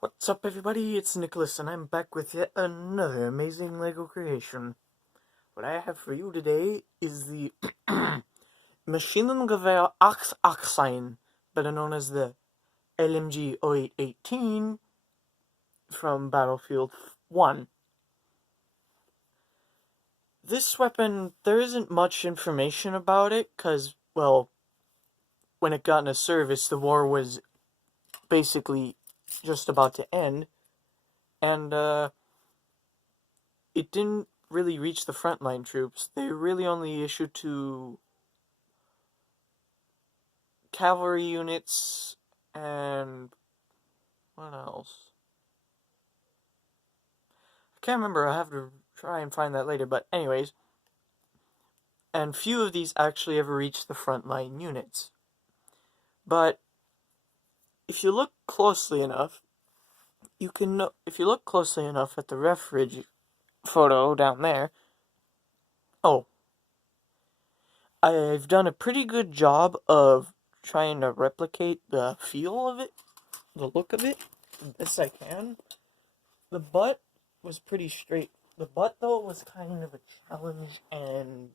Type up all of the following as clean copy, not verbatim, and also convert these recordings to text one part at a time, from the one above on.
What's up, everybody? It's Nicholas, and I'm back with yet another amazing LEGO creation. What I have for you today is the Maschinengewehr Achsein, better known as the LMG 0818 from Battlefield 1. This weapon, there isn't much information about it, because, well, when it got into service, the war was basically just about to end, and, it didn't really reach the frontline troops. They really only issued to cavalry units and what else? I can't remember. I have to try and find that later. But anyways, and few of these actually ever reached the frontline units. But if you look closely enough, you can know, if you look closely enough at the refuge photo down there. Oh, I've done a pretty good job of trying to replicate the feel of it, the look of it, the best I can. The butt was pretty straight. The butt, though, was kind of a challenge, and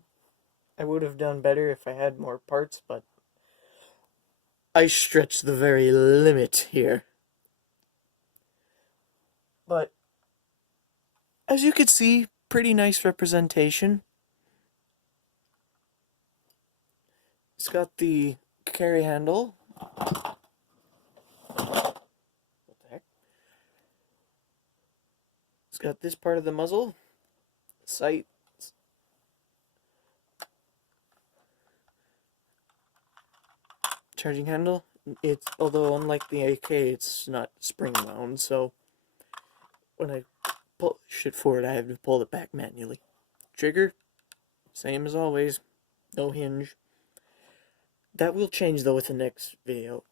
I would have done better if I had more parts, but I stretched the very limit here. But, as you can see, pretty nice representation. It's got the carry handle. What the heck? It's got this part of the muzzle, sight, charging handle. It's, although unlike the AK, it's not spring wound, so when I push it forward, I have to pull it back manually. Trigger, same as always, no hinge. That will change though with the next video.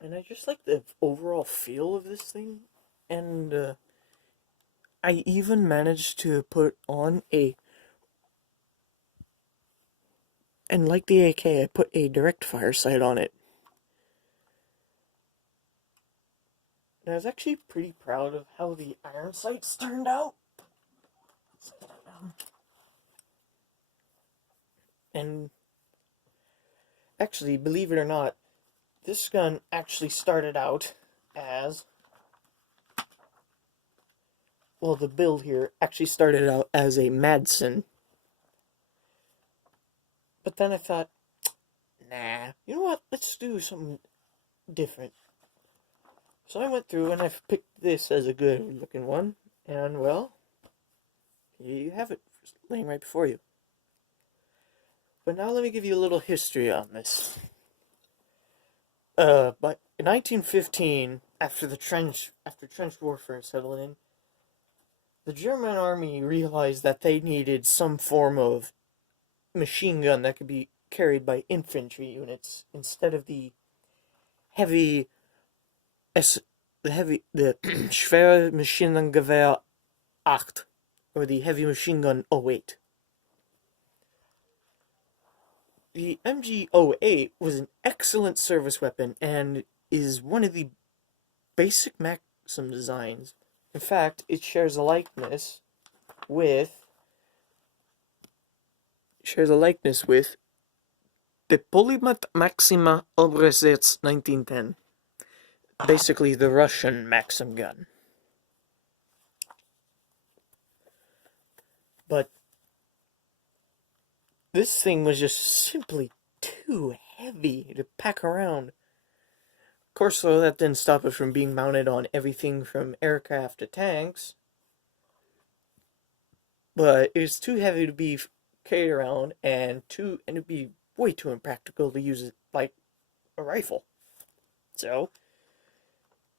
And I just like the overall feel of this thing, and I even managed to put on and like the AK, I put a direct fire sight on it. And I was actually pretty proud of how the iron sights turned out. And actually, believe it or not, this gun actually started out as, well, the build here actually started out as a Madsen. But then I thought, nah, you know what, let's do something different. So I went through and I've picked this as a good looking one, and well, here you have it, laying right before you. But now let me give you a little history on this. But in 1915, after trench warfare settled in, the German army realized that they needed some form of machine gun that could be carried by infantry units instead of the heavy the schwere Maschinengewehr 8, or the heavy machine gun 08. The MG08 was an excellent service weapon and is one of the basic Maxim designs. In fact, it shares a likeness with the Polymat Maxima Obrazets 1910. Basically the Russian Maxim gun. But this thing was just simply too heavy to pack around. Of course, though, that didn't stop it from being mounted on everything from aircraft to tanks. But it was too heavy to be carried around, and it'd be way too impractical to use it like a rifle. So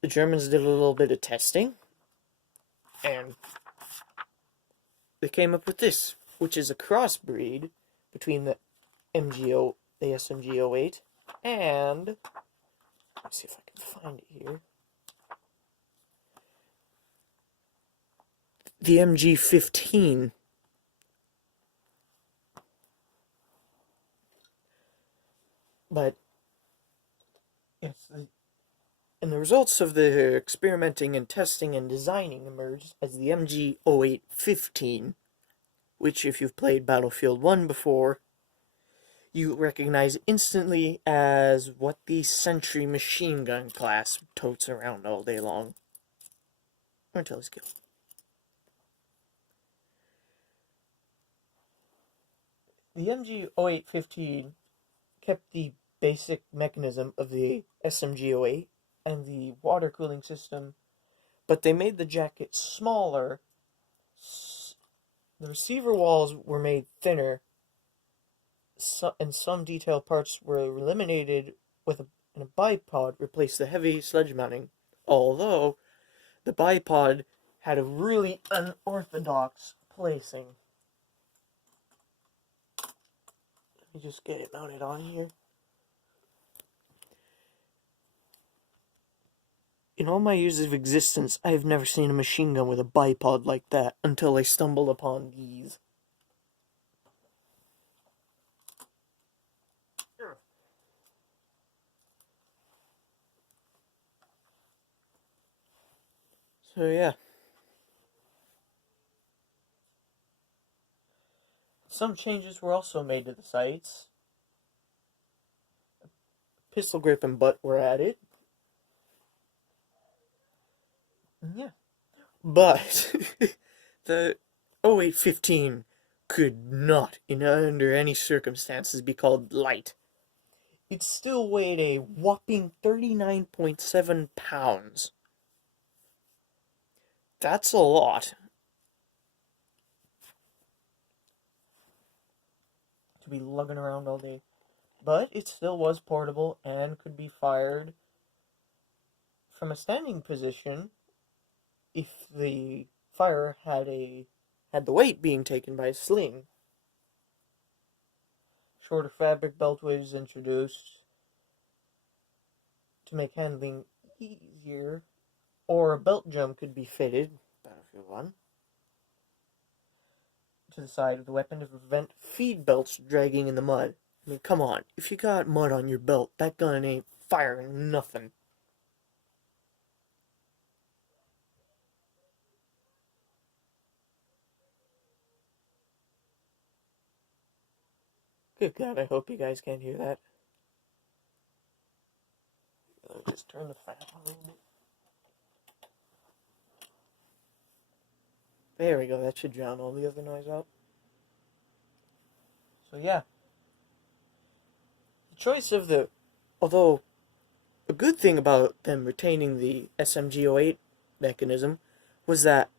the Germans did a little bit of testing, and they came up with this, which is a crossbreed between the SMG08 and, let's see if I can find it here, the MG15. But it's And the results of the experimenting and testing and designing emerged as the MG0815, which, if you've played Battlefield 1 before, you recognize instantly as what the Sentry machine gun class totes around all day long. Or until he's killed. The MG0815 kept the basic mechanism of the SMG08 and the water cooling system, but they made the jacket smaller. The receiver walls were made thinner, and some detailed parts were eliminated and a bipod replaced the heavy sledge mounting, although the bipod had a really unorthodox placing. Let me just get it mounted on here. In all my years of existence, I have never seen a machine gun with a bipod like that until I stumbled upon these. So yeah. Some changes were also made to the sights. Pistol grip and butt were added. Yeah. But the 0815 could not, under any circumstances, be called light. It still weighed a whopping 39.7 pounds. That's a lot. To be lugging around all day. But it still was portable and could be fired from a standing position if the fire had the weight being taken by a sling. Shorter fabric belt was introduced to make handling easier, or a belt jump could be fitted, Battlefield 1, to the side of the weapon to prevent feed belts dragging in the mud. I mean, come on, if you got mud on your belt, that gun ain't firing nothing. Good God, I hope you guys can't hear that. I'll just turn the fan on a little bit. There we go, that should drown all the other noise out. So yeah. The choice of although a good thing about them retaining the SMG08 mechanism was that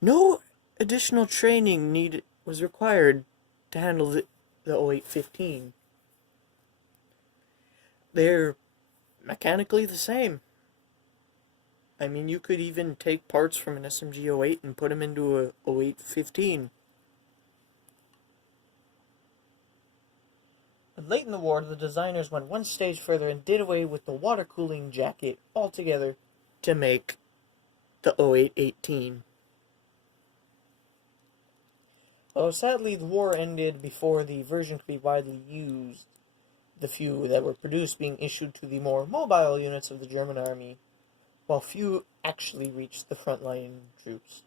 no additional training was required to handle the 0815. They're mechanically the same. I mean, you could even take parts from an SMG08 and put them into a 0815. But late in the war, the designers went one stage further and did away with the water cooling jacket altogether to make the 0818. Although sadly the war ended before the version could be widely used, the few that were produced being issued to the more mobile units of the German army, while few actually reached the frontline troops.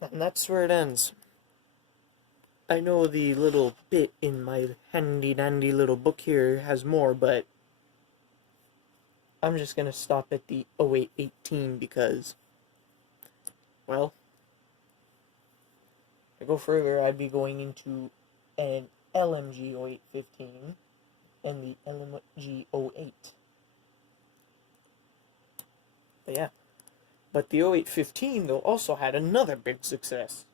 And that's where it ends. I know the little bit in my handy-dandy little book here has more, but I'm just going to stop at the 0818 because, well, if I go further, I'd be going into an LMG 0815 and the LMG 08. But yeah. But the 0815, though, also had another big success.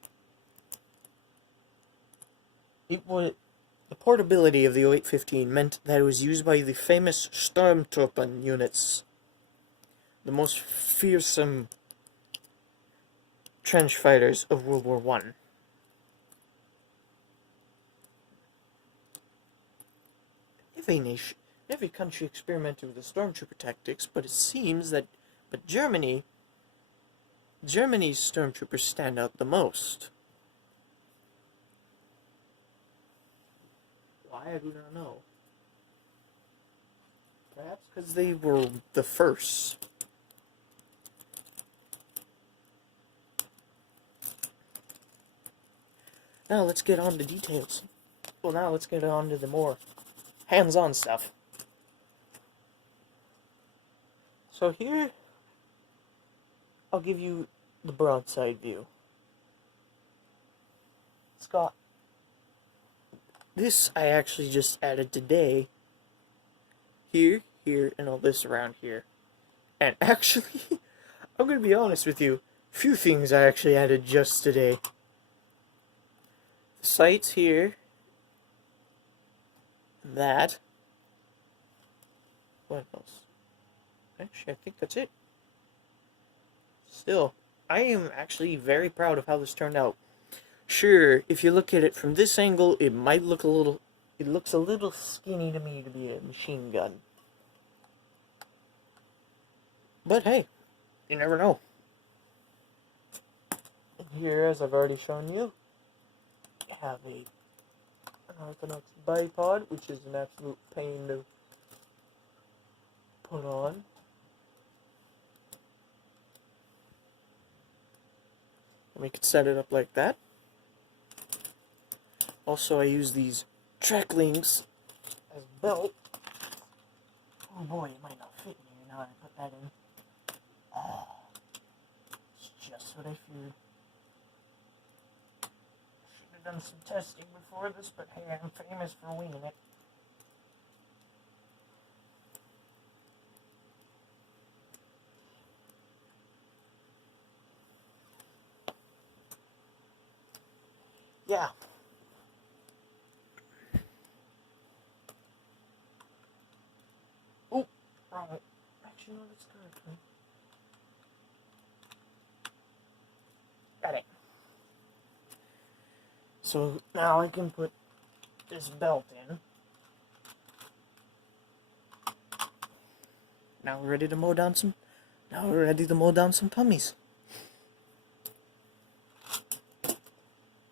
The portability of the 0815 meant that it was used by the famous Sturmtruppen units, the most fearsome trench fighters of World War I. Every country experimented with the stormtrooper tactics, but it seems that Germany's stormtroopers stand out the most. Why, I do not know. Perhaps because they were the first. Now let's get on to details. Well, now let's get on to the more hands-on stuff. So here, I'll give you the broadside view. It's got this I actually just added today. Here, and all this around here. And actually, I'm gonna be honest with you, a few things I actually added just today. The sights here. That. What else? Actually, I think that's it. Still, I am actually very proud of how this turned out. Sure, if you look at it from this angle, it might look a little... It looks a little skinny to me to be a machine gun. But hey, you never know. And here, as I've already shown you, I have an Orthodox bipod, which is an absolute pain to put on. We could set it up like that. Also, I use these track links as belt. Oh boy, it might not fit in here now that I put that in. Oh, it's just what I feared. Should have done some testing before this, but hey, I'm famous for winging it. Yeah. Oh, wrong. Actually, no, that's correct. Got it. So now I can put this belt in. Now we're ready to mow down some. Now we're ready to mow down some pummies.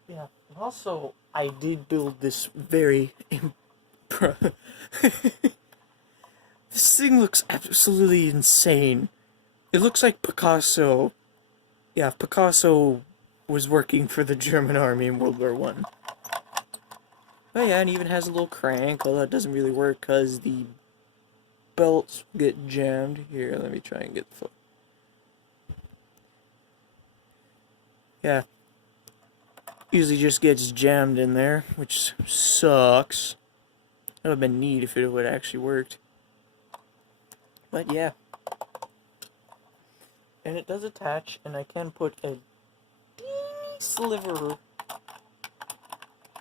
Yeah. Also, I did build this very. This thing looks absolutely insane. It looks like Picasso. Yeah, Picasso was working for the German army in World War I. Oh yeah, and it even has a little crank, although it doesn't really work because the belts get jammed. Here, let me try and get the foot. Yeah. Usually just gets jammed in there, which sucks. That would have been neat if it would have actually worked. But yeah. And it does attach, and I can put a teeny sliver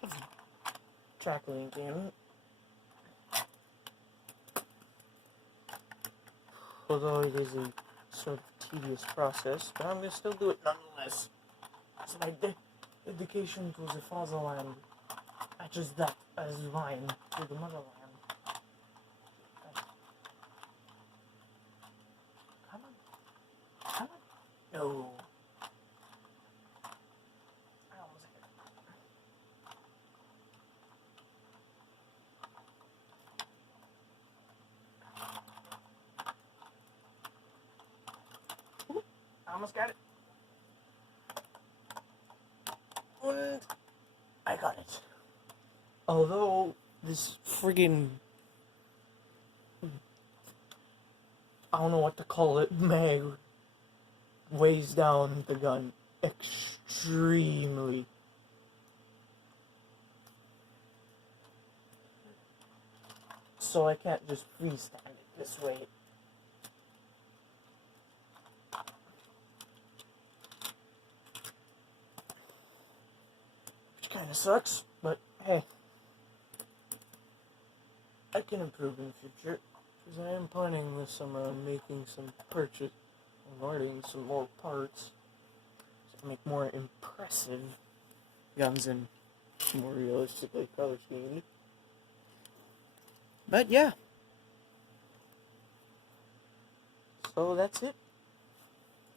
of track link in. Although it is a sort of tedious process, but I'm going to still do it nonetheless. It's my dedication to the fatherland, matches that as mine to the motherland. Come on. Come on. No. I almost hit it. Ooh, I almost got it. And I got it. Although this friggin' I don't know what to call it, mag weighs down the gun extremely. So I can't just freestand it this way. Which kinda sucks, but hey. I can improve in the future. Because I am planning this summer on making some purchase and ordering some more parts to make more impressive guns and more realistically color schemed. But yeah. So that's it.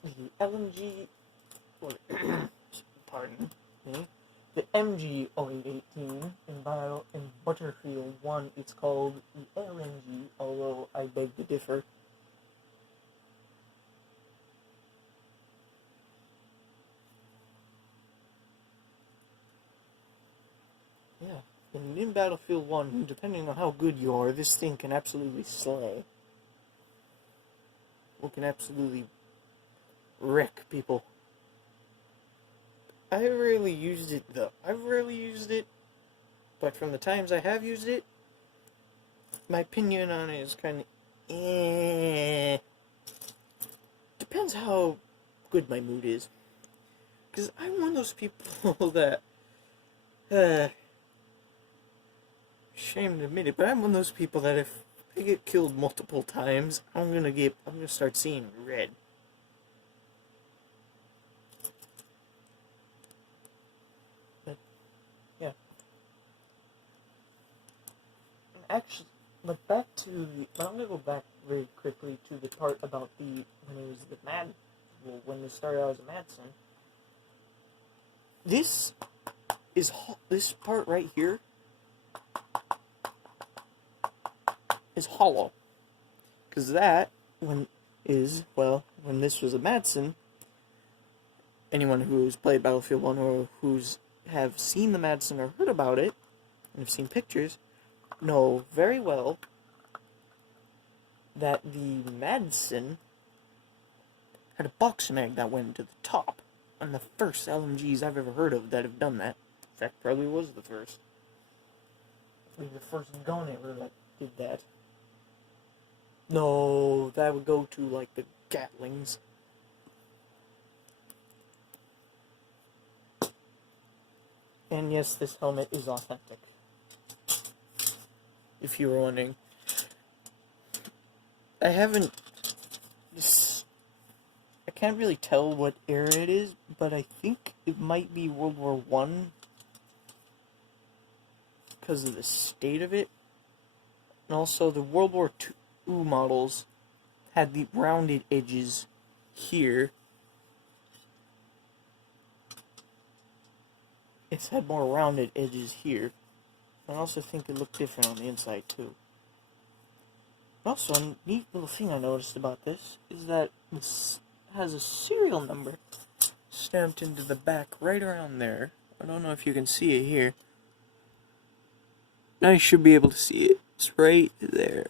The LMG, pardon me, the MG 0818 in Butterfield 1, it's called the LMG, although I I beg to differ. Yeah, and in Battlefield 1, depending on how good you are, this thing can absolutely slay. It can absolutely wreck people. I rarely used it, though. I've rarely used it, but from the times I have used it, my opinion on it is kind of depends how good my mood is. Because I'm one of those people that, shame to admit it, but I'm one of those people that if I get killed multiple times, I'm gonna start seeing red. But, yeah. Actually, but back to but I'm gonna go back very quickly to the part about when it was when it started out as a Madsen. This part right here is hollow, because when this was a Madsen, anyone who's played Battlefield 1 or have seen the Madsen or heard about it and have seen pictures know very well that the Madsen had a box mag that went to the top. And the first LMGs I've ever heard of that have done that. In fact, probably was the first. Maybe the first gun ever that did that. No, that would go to, like, the Gatlings. And yes, this helmet is authentic. If you were wondering. I can't really tell what era it is, but I think it might be World War I because of the state of it. And also the World War II models had the rounded edges here. It's had more rounded edges here. I also think it looked different on the inside too. Also, a neat little thing I noticed about this is that this has a serial number stamped into the back right around there. I don't know if you can see it here. Now you should be able to see it. It's right there.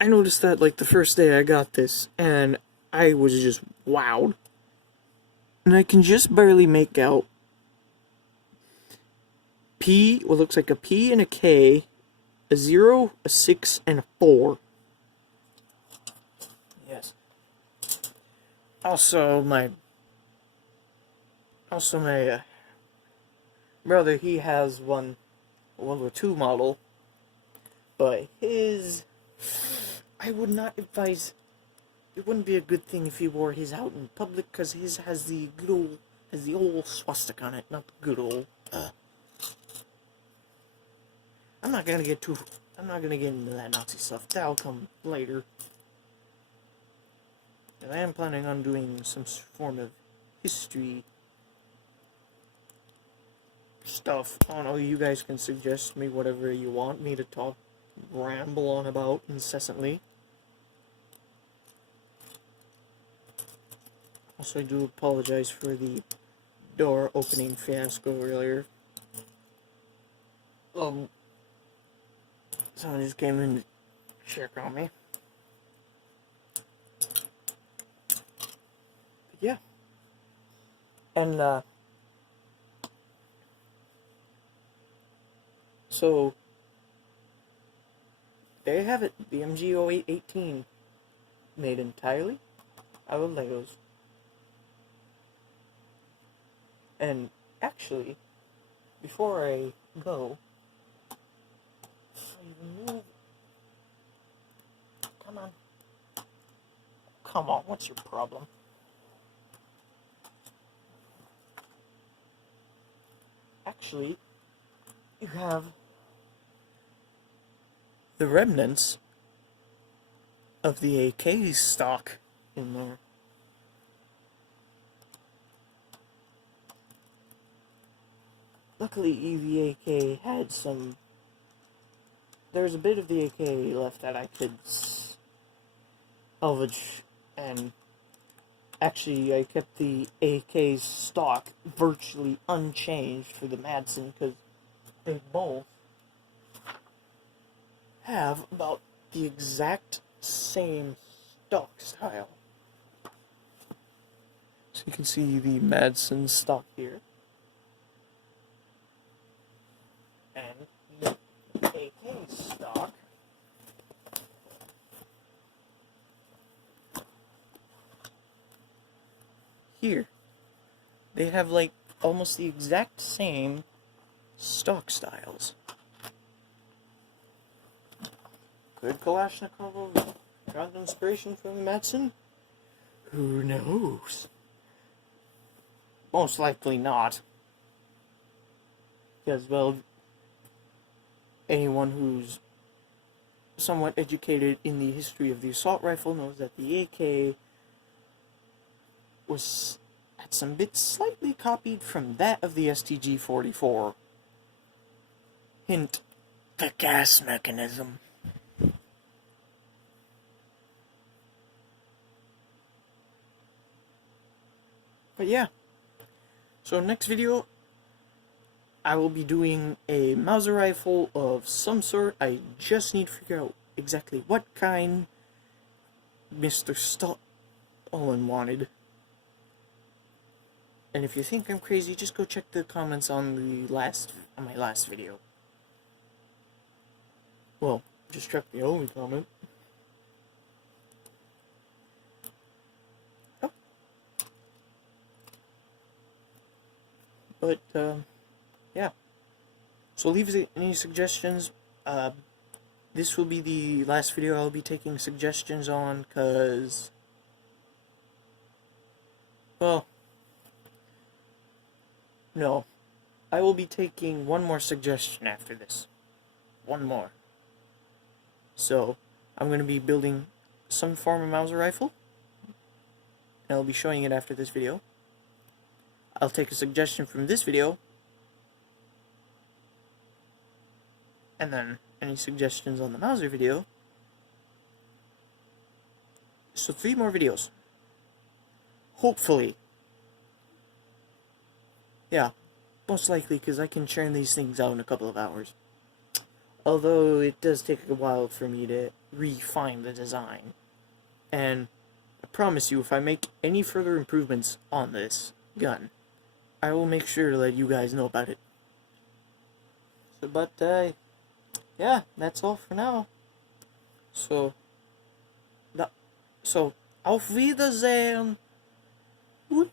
I noticed that like the first day I got this, and I was just wowed. And I can just barely make out what looks like a P and a K, a 0, a 6, and a 4. Yes. Also, my brother, he has a World War II model, but I would not advise, it wouldn't be a good thing if he wore his out in public, because his has the old swastika on it, not the good old, I'm not gonna get into that Nazi stuff. That'll come later. And I am planning on doing some form of history stuff. I don't know, you guys can suggest me whatever you want me to ramble on about incessantly. Also, I do apologize for the door opening fiasco earlier. Someone just came in to check on me. But yeah. And, so, there you have it. The MG0818 made entirely out of Legos. And, actually, before I go, Come on, what's your problem? Actually, you have the remnants of the AK stock in there. Luckily, the AK had there's a bit of the AK left that I could salvage, and actually I kept the AK's stock virtually unchanged for the Madsen because they both have about the exact same stock style. So you can see the Madsen stock here, and the AK stock here. They have like almost the exact same stock styles. Could Kalashnikov got inspiration from the Madsen? Who knows? Most likely not. Because, well, anyone who's somewhat educated in the history of the assault rifle knows that the AK was at some bits slightly copied from that of the STG-44. Hint, the gas mechanism. But yeah, so next video, I will be doing a Mauser rifle of some sort. I just need to figure out exactly what kind Mr. Stalin wanted. And if you think I'm crazy, just go check the comments on my last video. Well, just check the only comment. Oh. But, yeah. So leave any suggestions. This will be the last video I'll be taking suggestions on, because, well, no. I will be taking one more suggestion after this. One more. So, I'm going to be building some form of Mauser rifle, and I'll be showing it after this video. I'll take a suggestion from this video, and then any suggestions on the Mauser video. So 3 more videos. Hopefully. Yeah, most likely, because I can churn these things out in a couple of hours. Although it does take a while for me to refine the design. And I promise you, if I make any further improvements on this gun, I will make sure to let you guys know about it. So, yeah, that's all for now. So, auf Wiedersehen. Woo!